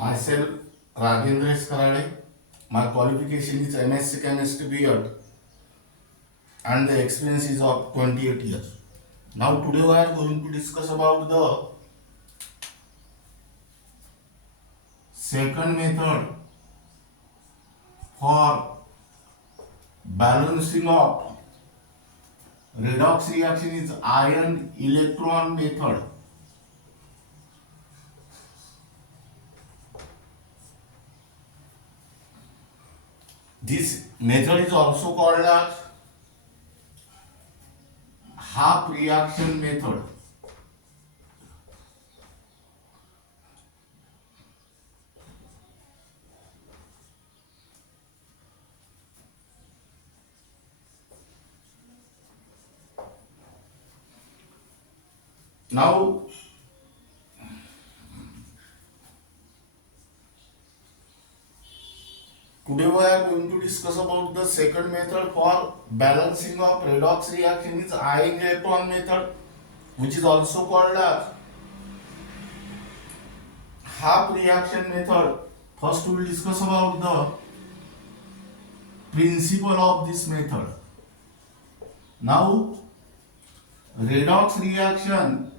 Myself, Raghendra Karade. My qualification is MSc Chemistry B.Ed and the experience is of 28 years. Now today we are going to discuss about the second method for balancing of redox reaction is ion-electron method. This method is also called as half reaction method. Now today we are going to discuss about the second method for balancing of redox reaction is ion-electron method, which is also called as half reaction method. First we will discuss about the principle of this method. Now redox reaction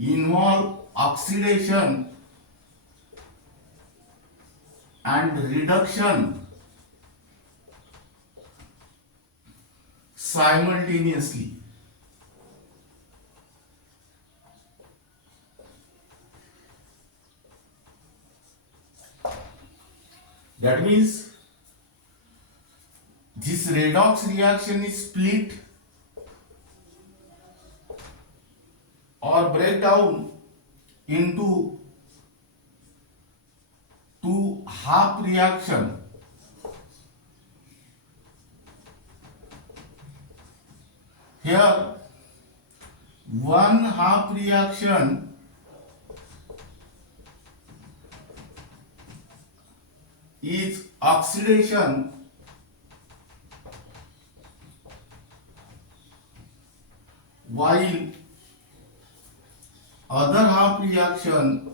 involve oxidation and reduction simultaneously. That means this redox reaction is split or break down into two half reaction. Here one half reaction is oxidation while other half reaction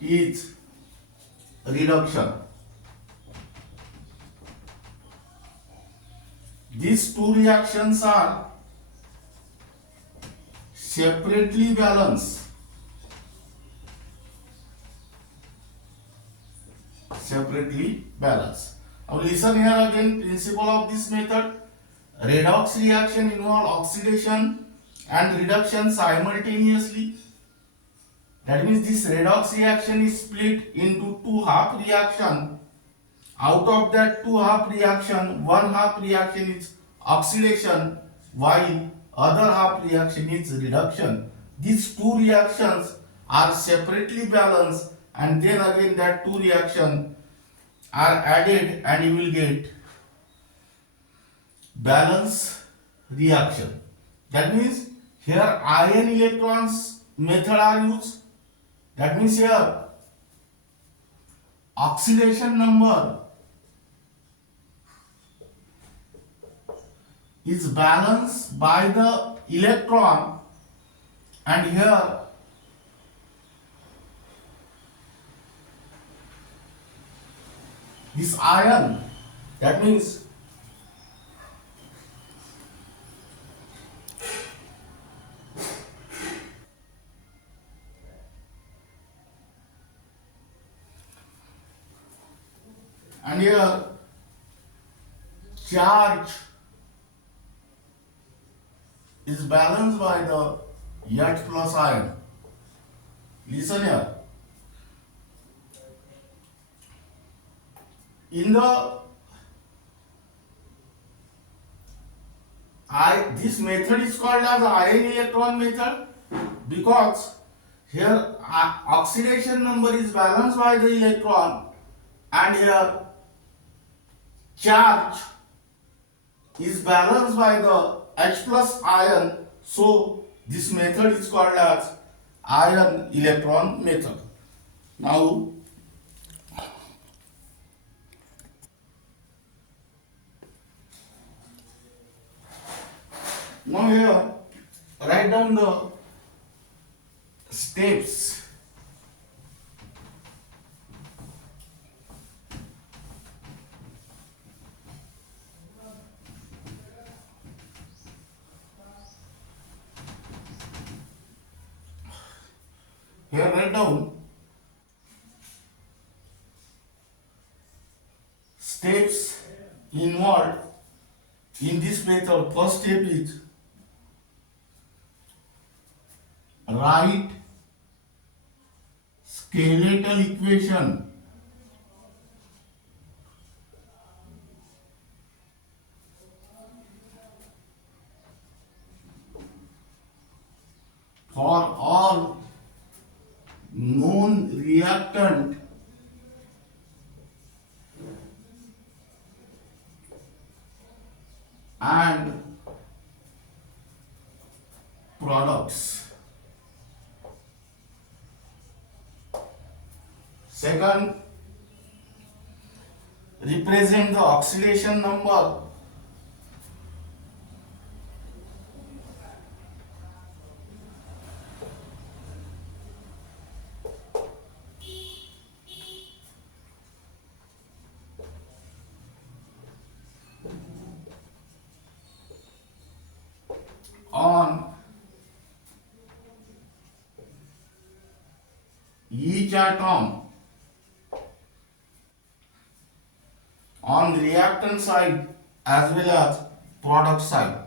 is reduction. These two reactions are separately balanced. Now listen here again, principle of this method. Redox reaction involve oxidation and reduction simultaneously. That means this redox reaction is split into two half reaction. Out of that two half reaction, one half reaction is oxidation while other half reaction is reduction. These two reactions are separately balanced and then again that two reactions are added and you will get balance reaction. That means here ion electrons method are used. That means here oxidation number is balanced by the electron and here this ion, that means and here charge is balanced by the H plus ion. Listen here. In the this method is called as ion-electron method because here oxidation number is balanced by the electron and here charge is balanced by the H plus ion. So this method is called as ion-electron method. Now Now here, write down the steps. Here write down steps involved in this method. First step is write skeletal equation for all known reactant and products. Second, represent the oxidation number on each atom on reactant side as well as product side.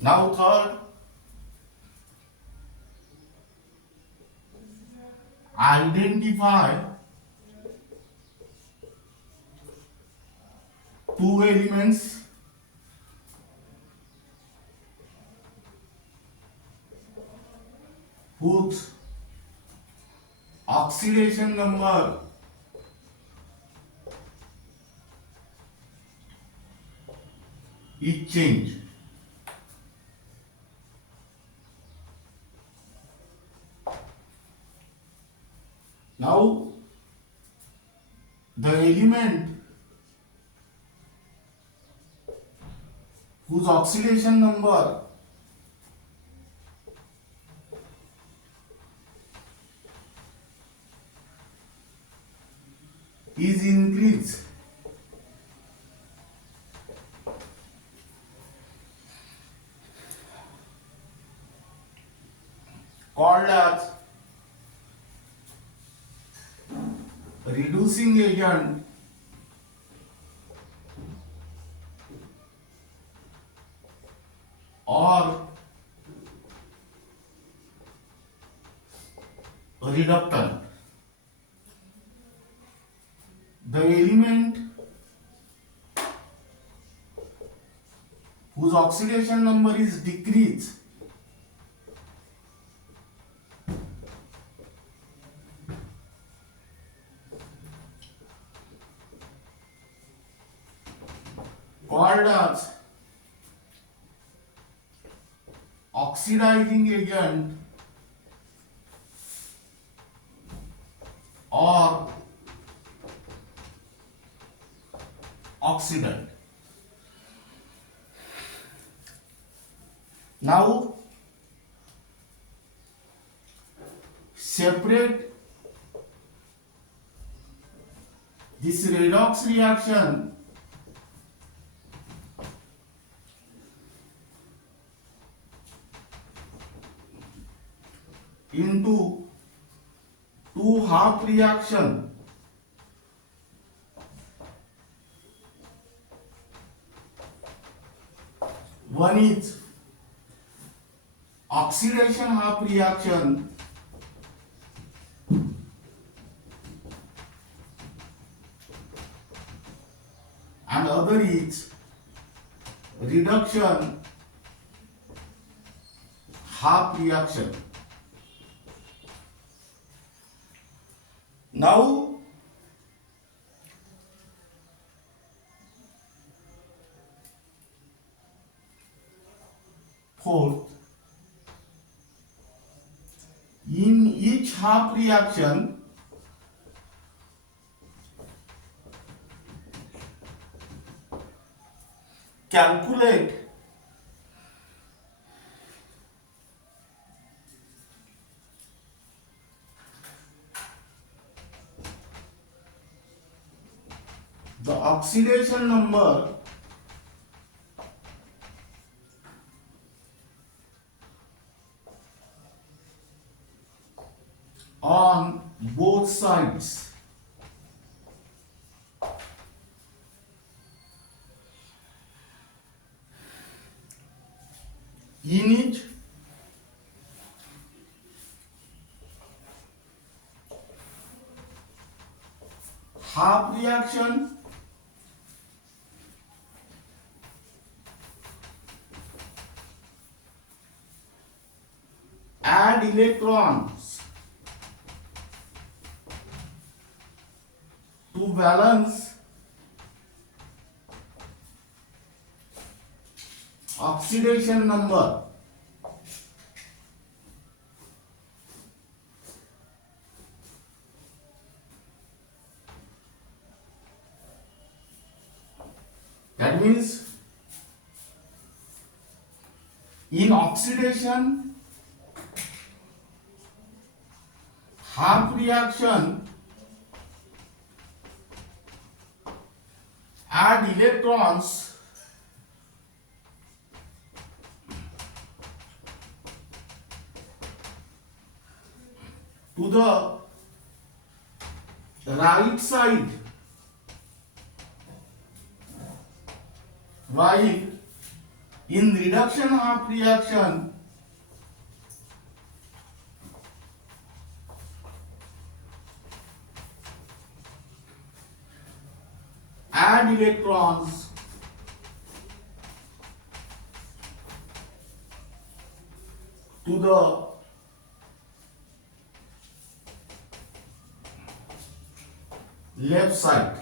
Now third, identify two elements whose oxidation number is changed. Now the element whose oxidation number is increased called as reducing agent or reductant. The element whose oxidation number is decreased called as oxidizing agent or oxidant. Now separate this redox reaction into two half reaction. One is oxidation half reaction and other is reduction half reaction. Now fourth, in each half reaction calculate the oxidation number on both sides in each half reaction add electrons to balance oxidation number. That means in oxidation, half reaction add electrons to the right side, while in reduction half reaction add electrons to the left side.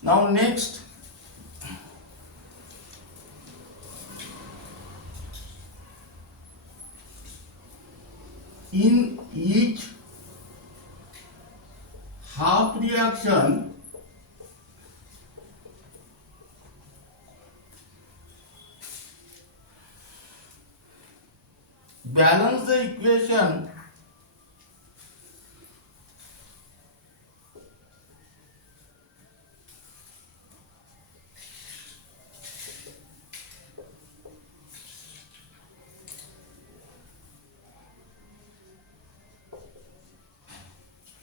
Now next, in each half reaction balance the equation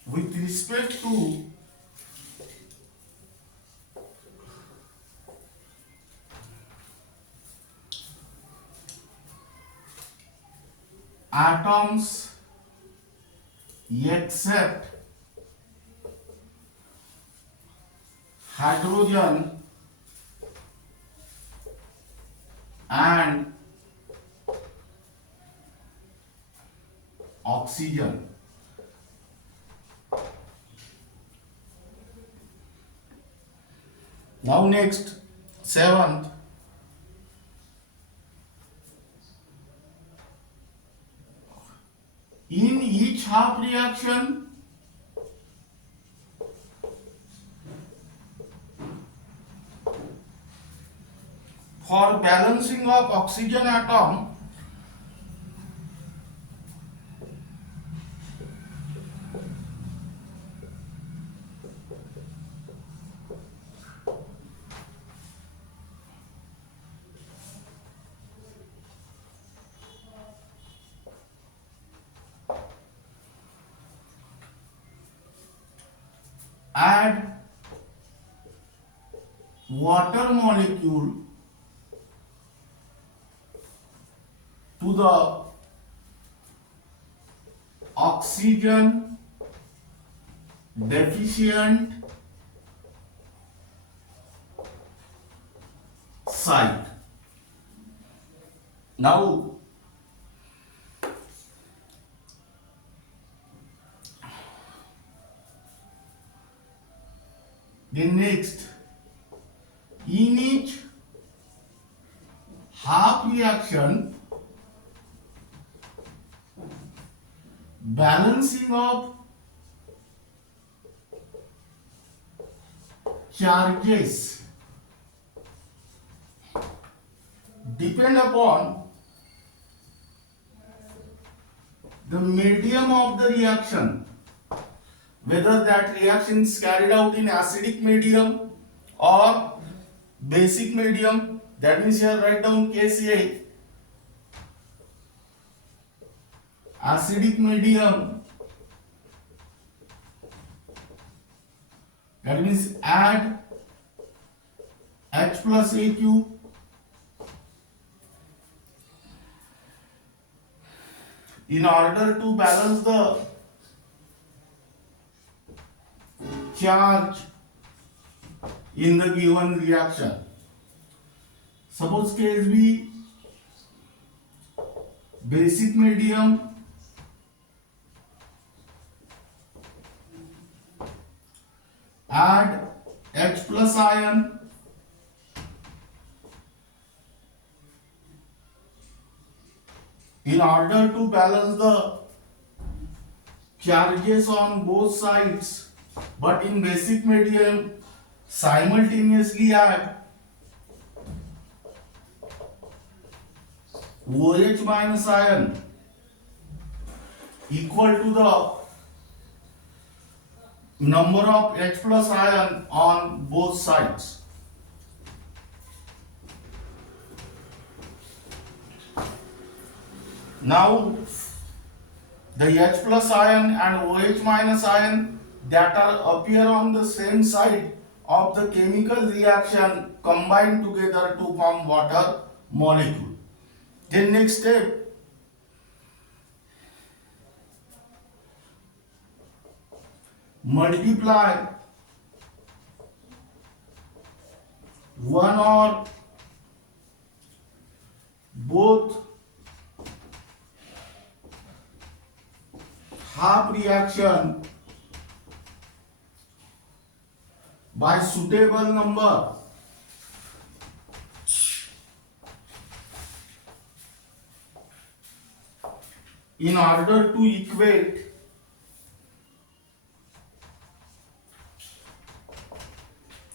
with respect to atoms except hydrogen and oxygen. Now next, seventh, in each half reaction for balancing of oxygen atom add water molecule to the oxygen deficient site. Now the next, in each half reaction, balancing of charges depend upon the medium of the reaction, whether that reaction is carried out in acidic medium or basic medium. That means here write down case A, acidic medium, that means add H plus AQ, in order to balance the charge in the given reaction. Suppose case B, basic medium, add H plus ion, in order to balance the charges on both sides, but in basic medium simultaneously add OH minus ion equal to the number of H plus ion on both sides. Now the H plus ion and OH minus ion that are appear on the same side of the chemical reaction combine together to form water molecule. Then next step, multiply one or both half reaction by suitable number in order to equate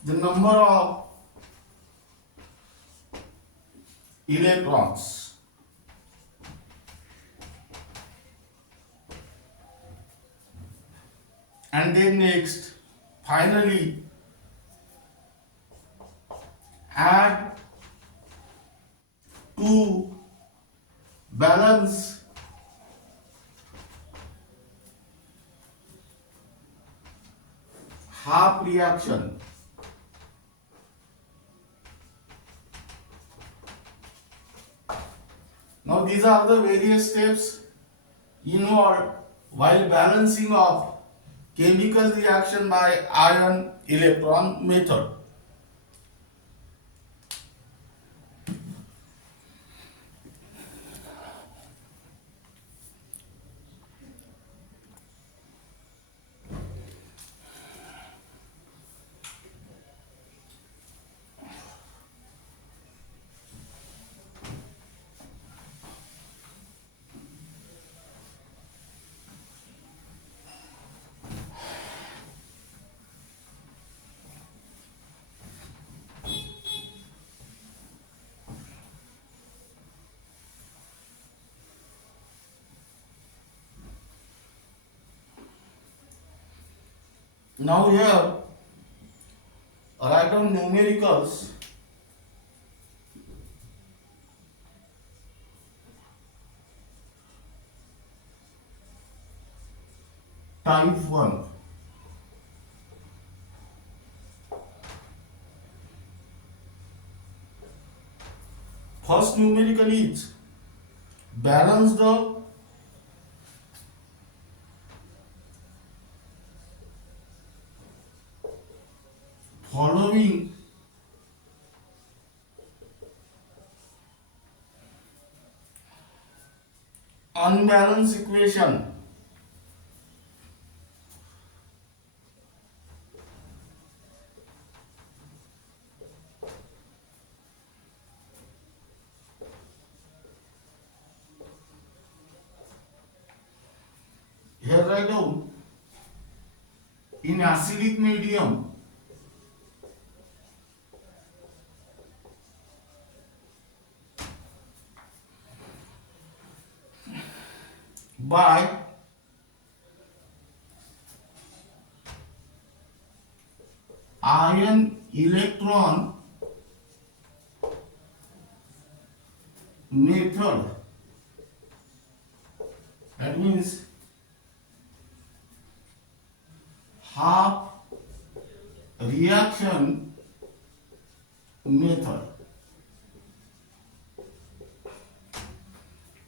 the number of electrons. And then next, finally, add to balance half reaction. Now these are the various steps involved while balancing of chemical reaction by ion-electron method. Now here, write down numericals. Type 1. First numerical is balance the following unbalanced equation here write down in acidic medium by ion-electron method. That means half reaction method.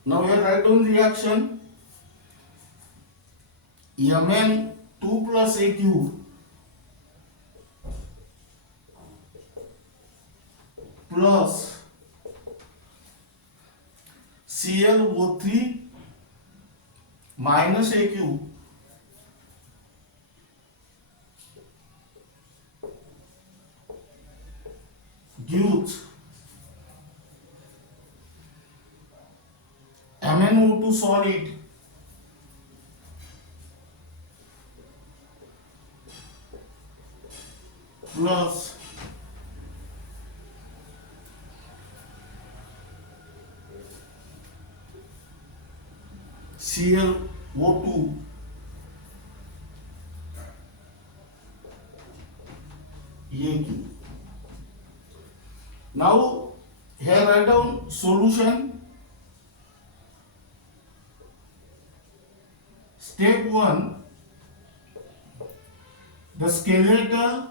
Now here write down reaction Mn2 plus Aq plus ClO3 minus Aq gives MnO2 solid plus ClO2 Aq. Now here write down solution. Step 1, the skeletal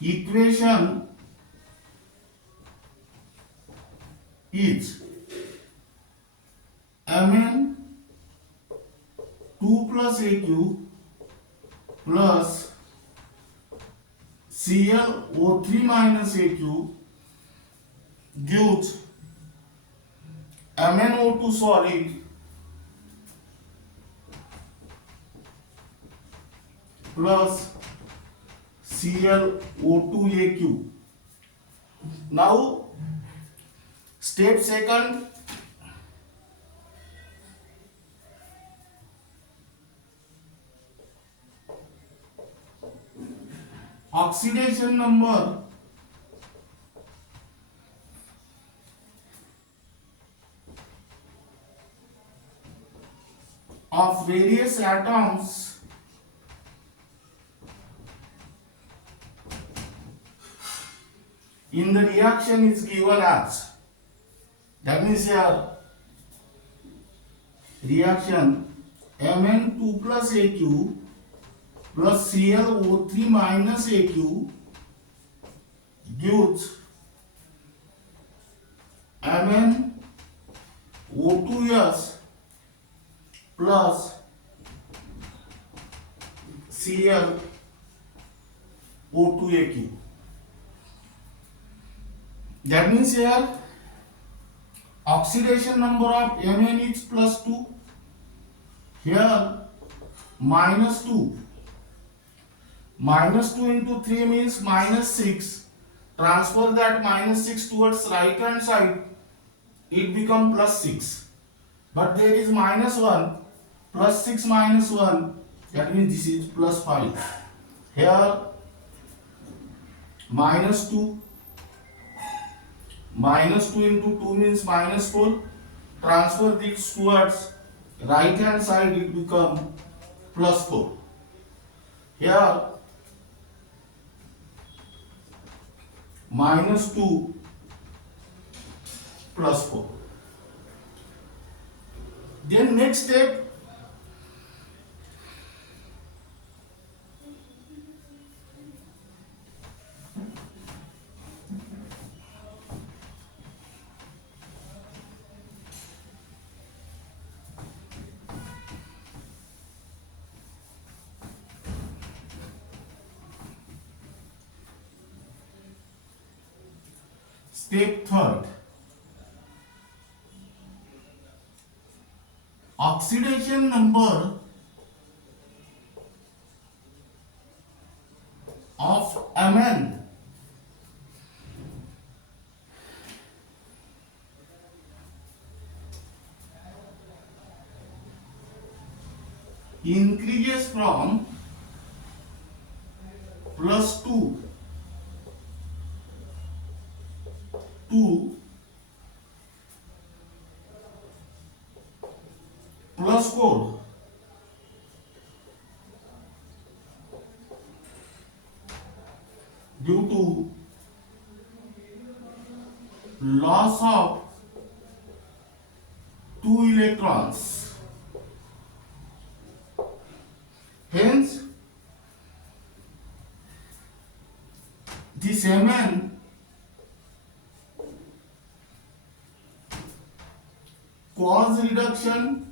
equation is Mn2 plus Aq plus ClO3 minus Aq gives MnO2 solid plus ClO2 Aq. Now step second, oxidation number of various atoms in the reaction is given as, that means here reaction Mn2 plus Aq plus ClO3 minus Aq gives MnO2s plus ClO2Aq. That means here oxidation number of Mn is plus 2, here minus 2. Minus 2 into 3 means minus 6. Transfer that minus 6 towards right hand side, it becomes plus 6. But there is minus 1, plus 6 minus 1, that means this is plus 5. Here minus 2. Minus 2 into 2 means minus 4. Transfer this towards right hand side, it becomes plus 4. Here minus 2 plus 4. Then next step, Step third. Oxidation number of Mn increases from +2 to +4 due to loss of 2 electrons. Hence, this Mn cause reduction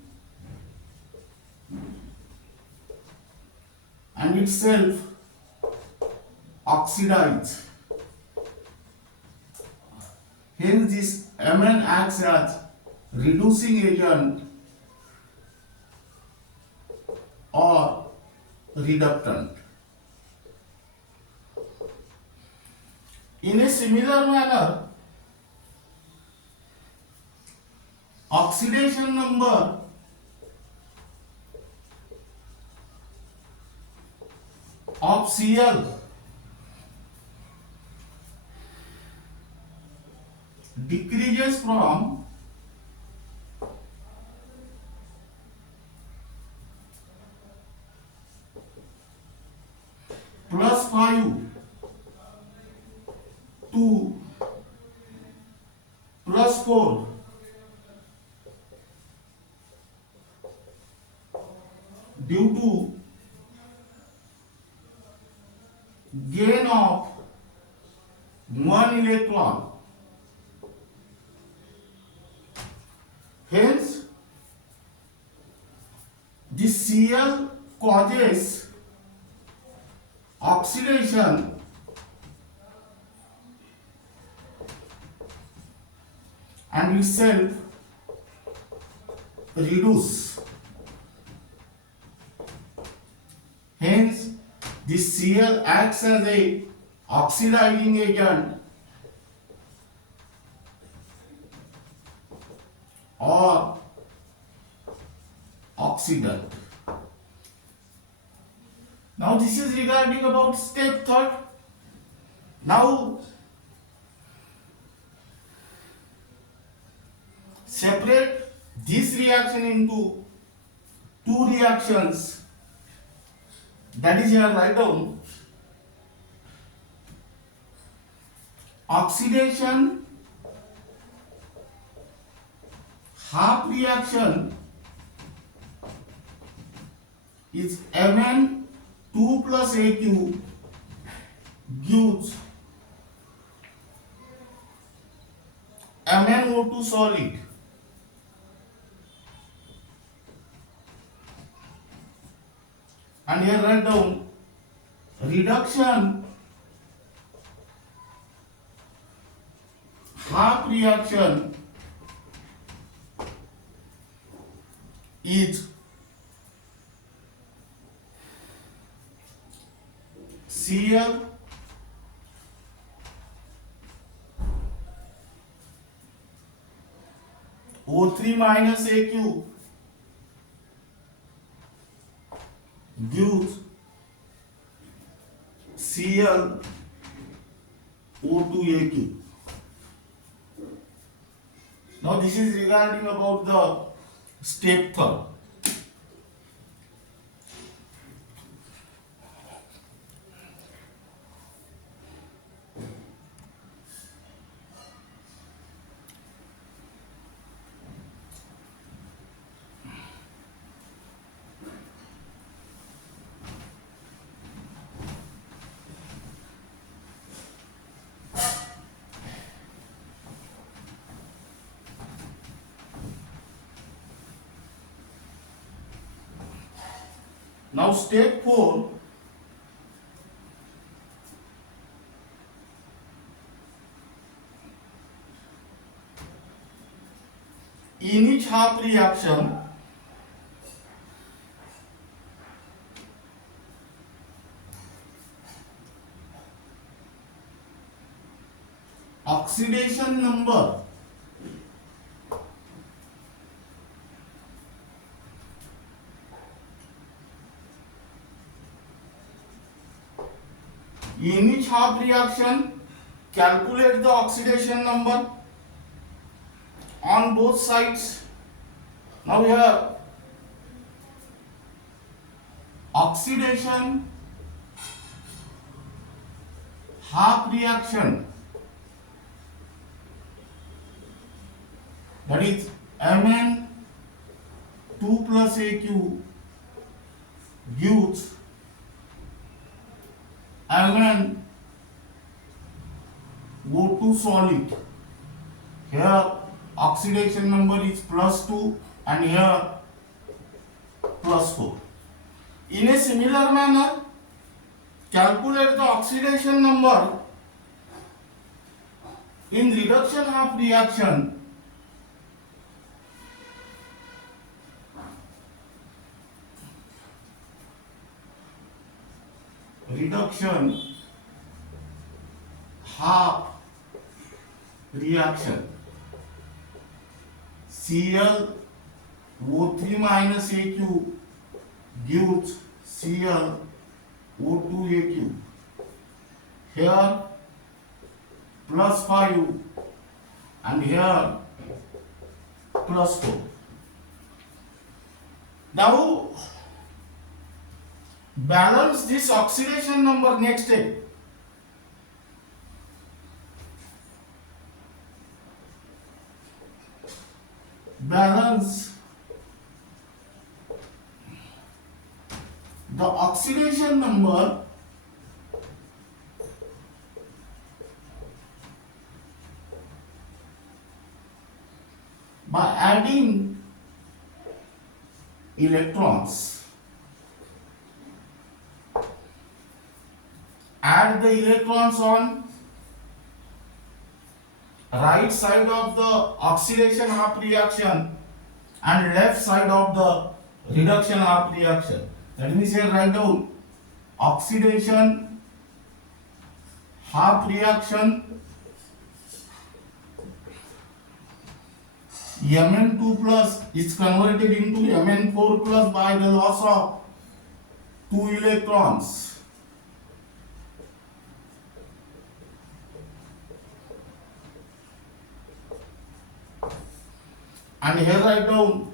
and itself oxidize. Hence, this Mn acts as reducing agent or reductant. In a similar manner, oxidation number of Cl decreases from +5 to +4 due to gain of 1 electron. Hence, this Cl causes oxidation and itself reduce. Hence, this Cl acts as a oxidizing agent or oxidant. Now this is regarding about step third. Now separate this reaction into two reactions. That is here write down oxidation half reaction is Mn2 plus Aq gives MnO2 solid. And here write down reduction half reaction is Cl O3 minus Aq gives Cl O2Aq. Now this is regarding about the step third. Now step 4, half reaction, oxidation number in each half reaction, calculate the oxidation number on both sides. Now here oxidation half reaction, that is Mn 2 plus Aq gives Mn O2 solid. Here oxidation number is +2 and here +4. In a similar manner, calculate the oxidation number in reduction half reaction. Reduction half reaction, ClO3 minus Aq gives ClO2Aq. Here +5 and here +4. Now balance this oxidation number next step. Balance the oxidation number by adding electrons. Add the electrons on right side of the oxidation half reaction and left side of the reduction half reaction. That means here write down oxidation half reaction Mn2 plus is converted into Mn4 plus by the loss of 2 electrons. And here write down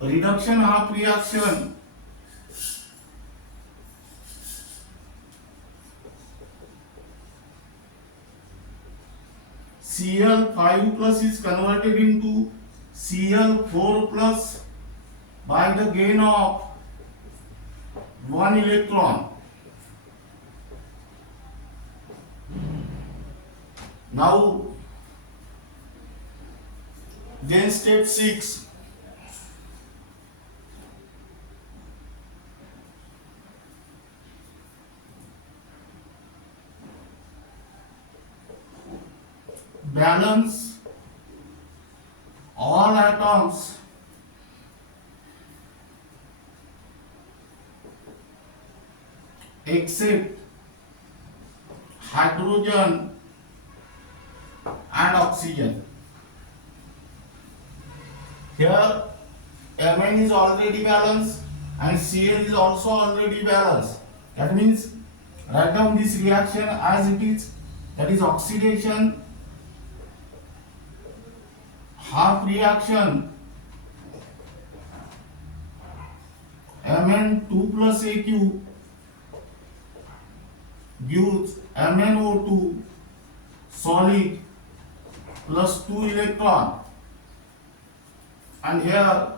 reduction half reaction Cl5 plus is converted into Cl4 plus by the gain of 1 electron. Now then step 6. Balance all atoms except hydrogen and oxygen. Here Mn is already balanced and Cl is also already balanced. That means write down this reaction as it is, that is oxidation half reaction Mn2 plus Aq gives MnO2 solid plus 2 electron, and here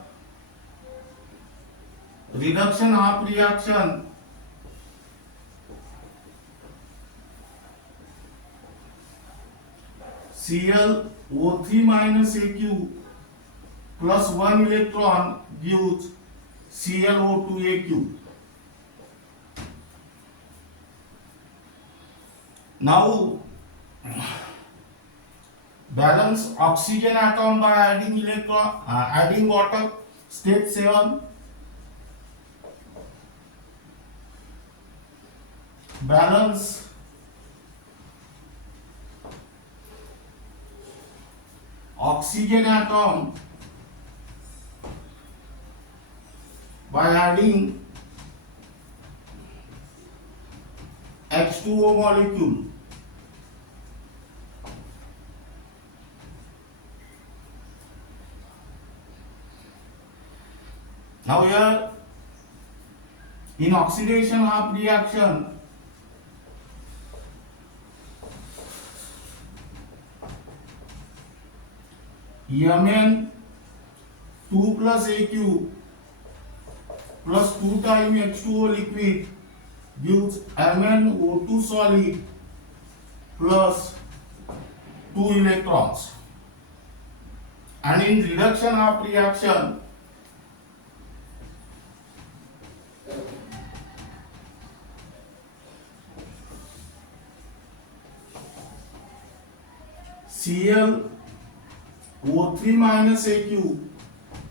reduction half reaction ClO3 minus Aq plus 1 electron gives ClO2Aq. Now balance oxygen atom by adding water. Step 7, balance oxygen atom by adding H2O molecule. Now here in oxidation half reaction, Mn2 plus Aq plus 2 times H2O liquid gives MnO2 solid plus 2 electrons. And in reduction half reaction, ClO3 minus Aq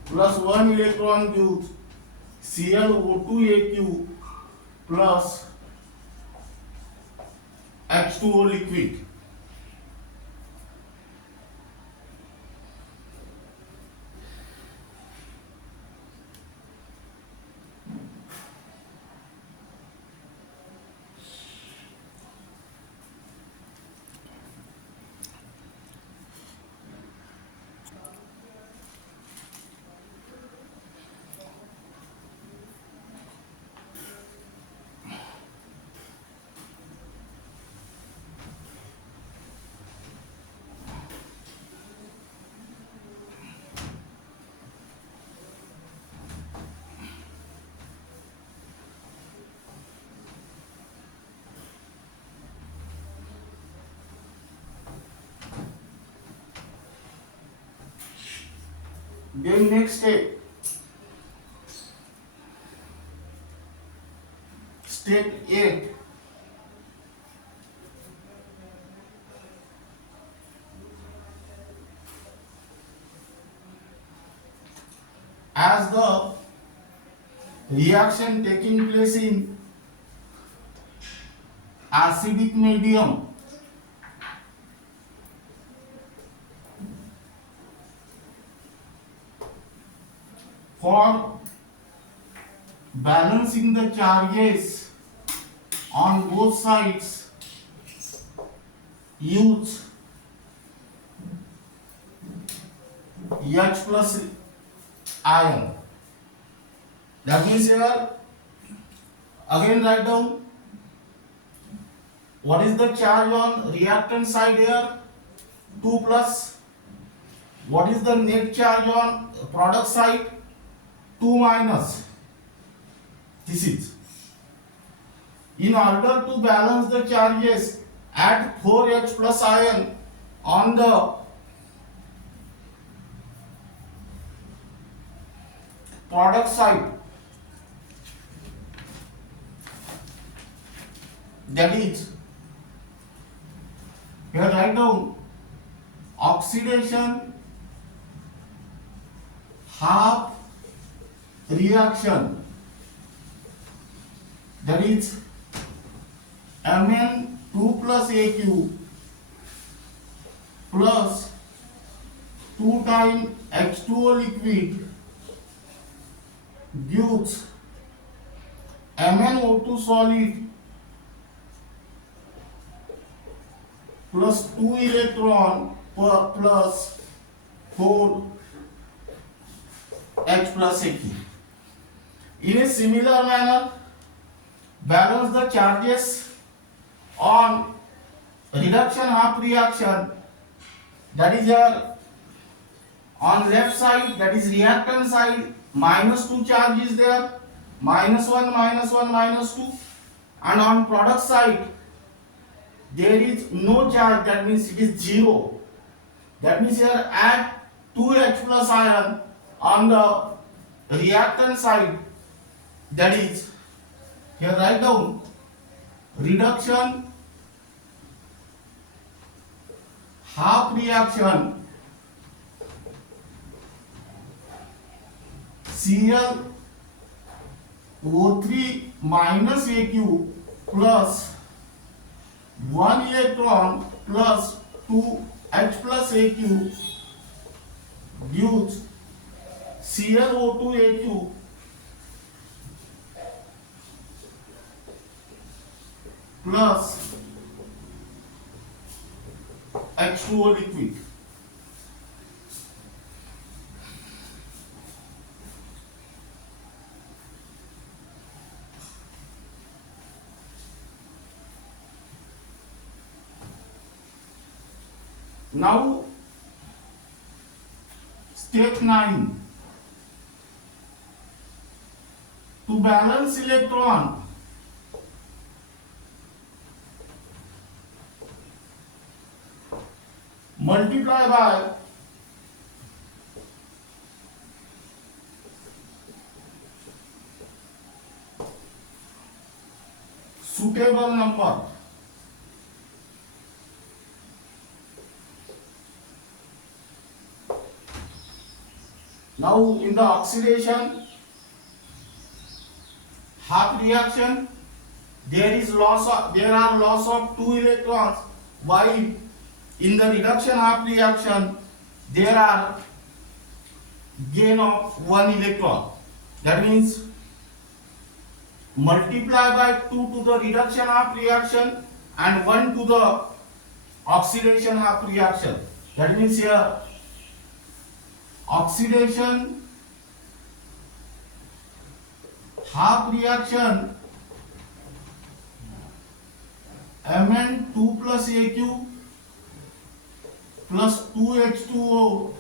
plus 1 electron gives ClO2Aq plus H2O liquid. Then next step 8, as the reaction taking place in acidic medium, for balancing the charges on both sides, use H plus ion. That means here again write down what is the charge on reactant side here, 2 plus. What is the net charge on product side, 2 minus. This is. In order to balance the charges, add 4H plus ion on the product side. That is, here write down oxidation half reaction, that is Mn2 plus Aq plus 2 times H2O liquid gives MnO2 solid plus 2 electron plus 4 H plus Aq. In a similar manner, balance the charges on reduction half reaction, that is here on left side, that is reactant side, minus 2 charge is there, minus 1, minus 1, minus 2, and on product side there is no charge, that means it is 0. That means here add 2H plus ion on the reactant side, that is, here write down reduction half reaction ClO3 minus Aq plus 1 electron plus 2H plus Aq gives ClO2Aq plus H2O liquid. Now step 9, to balance electron, multiply by suitable number. Now in the oxidation half reaction, there are loss of 2 electrons, while in the reduction half reaction there are gain of 1 electron. That means multiply by 2 to the reduction half reaction and 1 to the oxidation half reaction. That means here oxidation half reaction Mn2 plus Aq plus 2H2O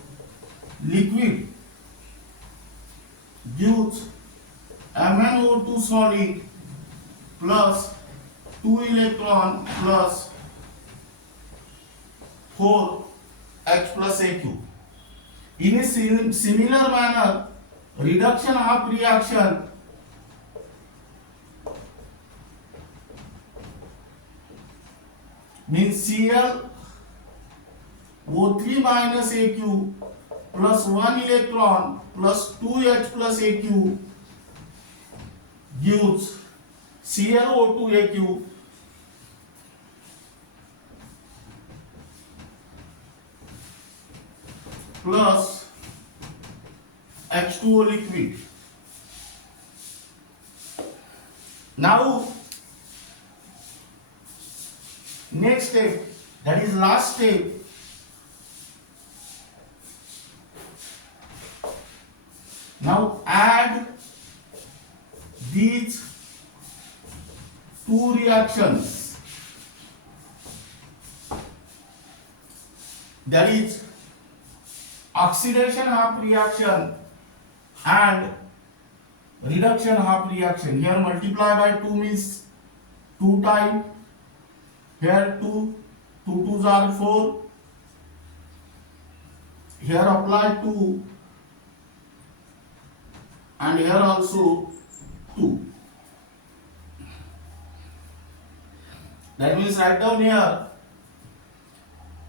liquid gives MnO2 solid plus 2 electron plus 4H plus Aq. In a similar manner, reduction half reaction means ClO3 minus Aq plus 1 electron plus 2H plus Aq gives ClO2Aq plus H2O liquid. Now next step, that is last step, now add these two reactions, that is oxidation half reaction and reduction half reaction. Here multiply by 2 means 2 times, here 2 2s are 4, here apply 2 and here also 2. That means write down here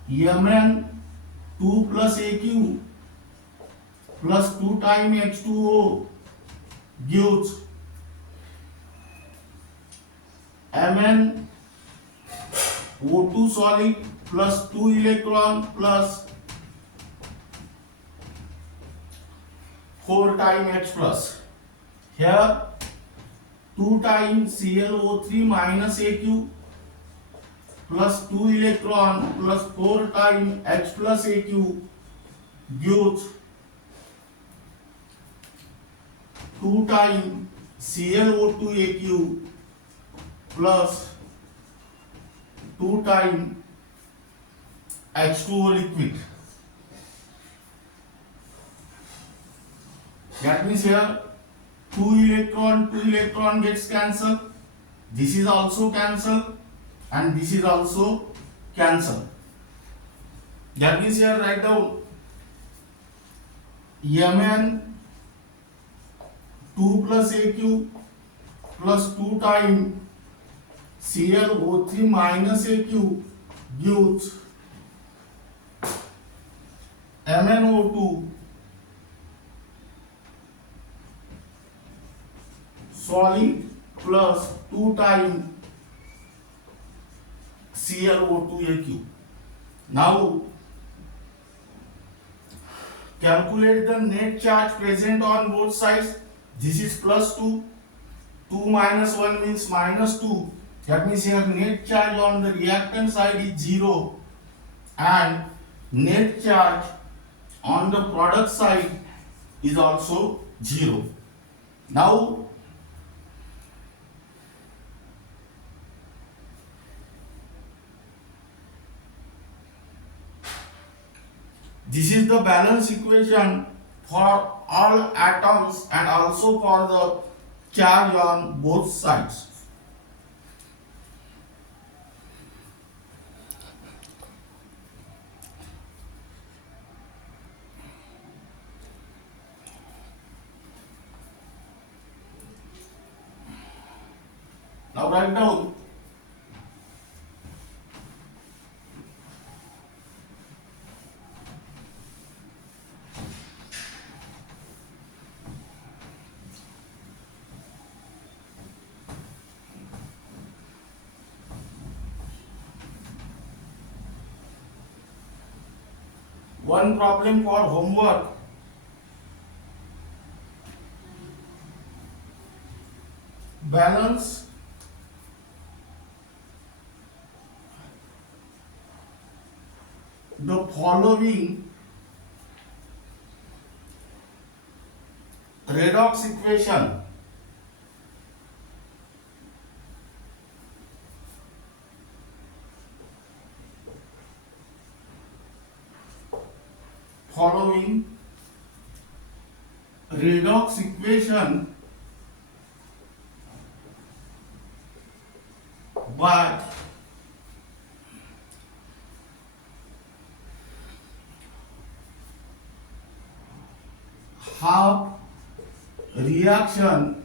Mn2 plus Aq plus 2 times H2O gives MnO2 solid plus 2 electron plus 4 times H plus. Here 2 times ClO3 minus Aq plus 2 electron plus 4 times H plus Aq gives 2 times ClO2Aq plus 2 times H2O liquid. That means here 2 electron gets cancelled. This is also cancelled and this is also cancelled. That means here write down Mn2 plus Aq plus 2 times ClO3 minus Aq gives MnO2 solid plus 2 times ClO2aq. Now calculate the net charge present on both sides. This is plus 2. 2 minus 1 means minus 2. That means here net charge on the reactant side is 0 and net charge on the product side is also 0. Now this is the balance equation for all atoms and also for the charge on both sides. Now write down one problem for homework. Balance the following redox equation. Following redox equation but half reaction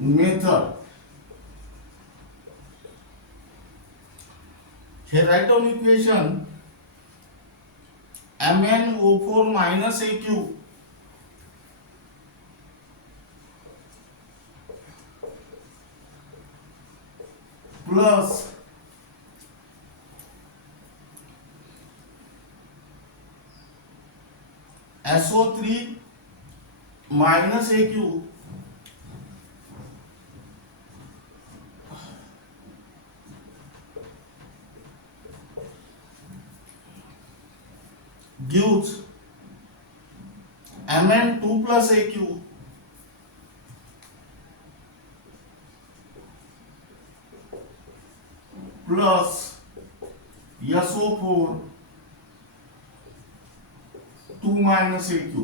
method. Here write down equation MnO4 minus Aq plus SO3 minus Aq gives Mn2 plus Aq plus SO4 2 minus Aq.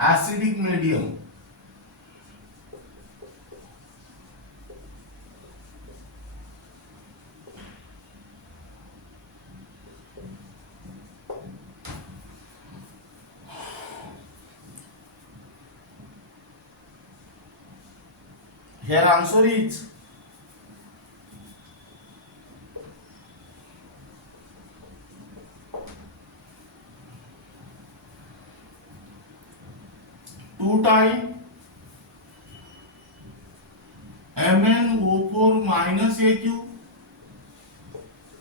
Acidic medium. Here answer is two times MnO4 minus Aq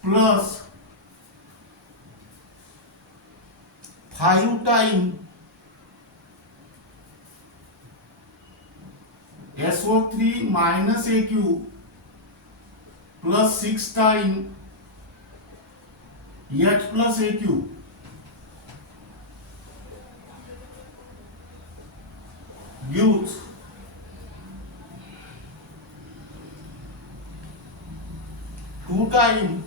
plus 5 times SO3 minus Aq plus 6 times H plus Aq gives two times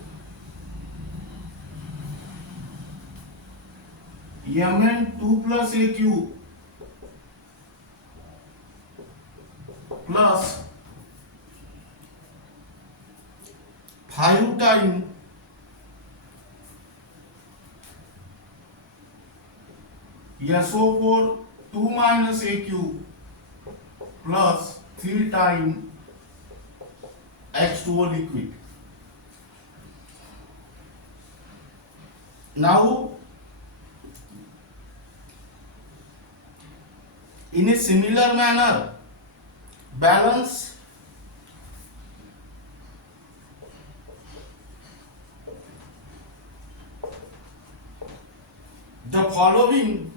Mn2 plus Aq plus 5 times SO4 2 minus Aq plus 3 times H2O liquid. Now, in a similar manner, balance the following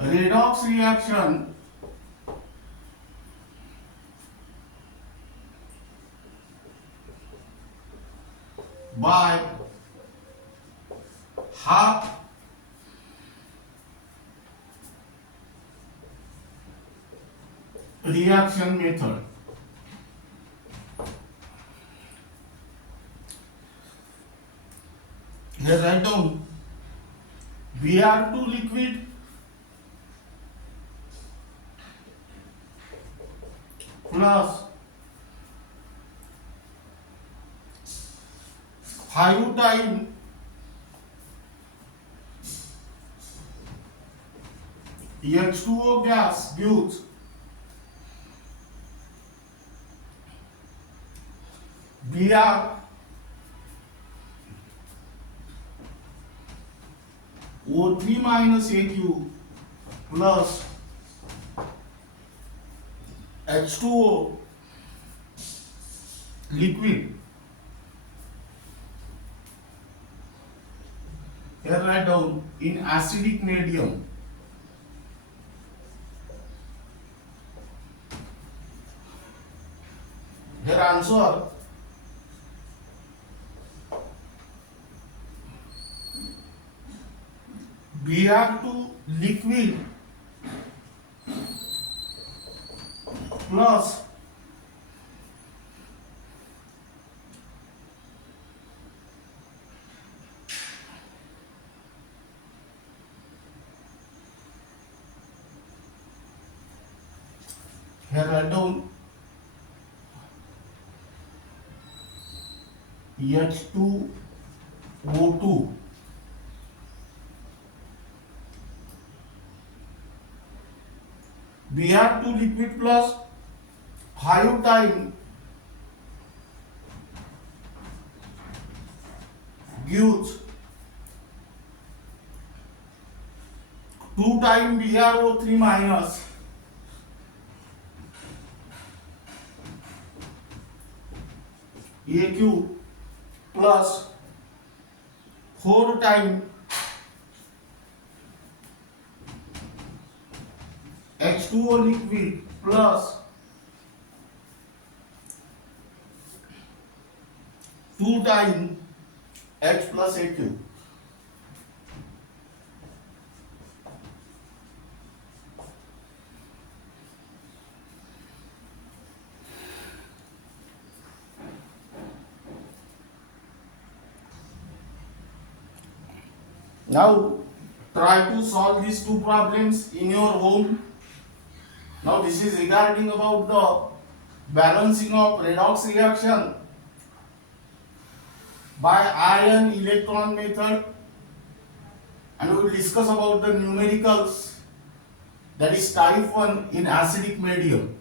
redox reaction by half reaction method. Here write down Br2 liquid plus 5 times H2O gas gives Br O3 minus AQ plus H2O liquid. Here write down in acidic medium. Here answer Br2 liquid plus here write down H2O2 Br2 liquid plus 5 times gives 2 times BrO3 minus AQ plus 4 times H2O liquid plus 2 times H plus AQ. Now try to solve these two problems in your home. Now this is regarding about the balancing of redox reaction by ion-electron method, and we will discuss about the numericals, that is type 1 in acidic medium.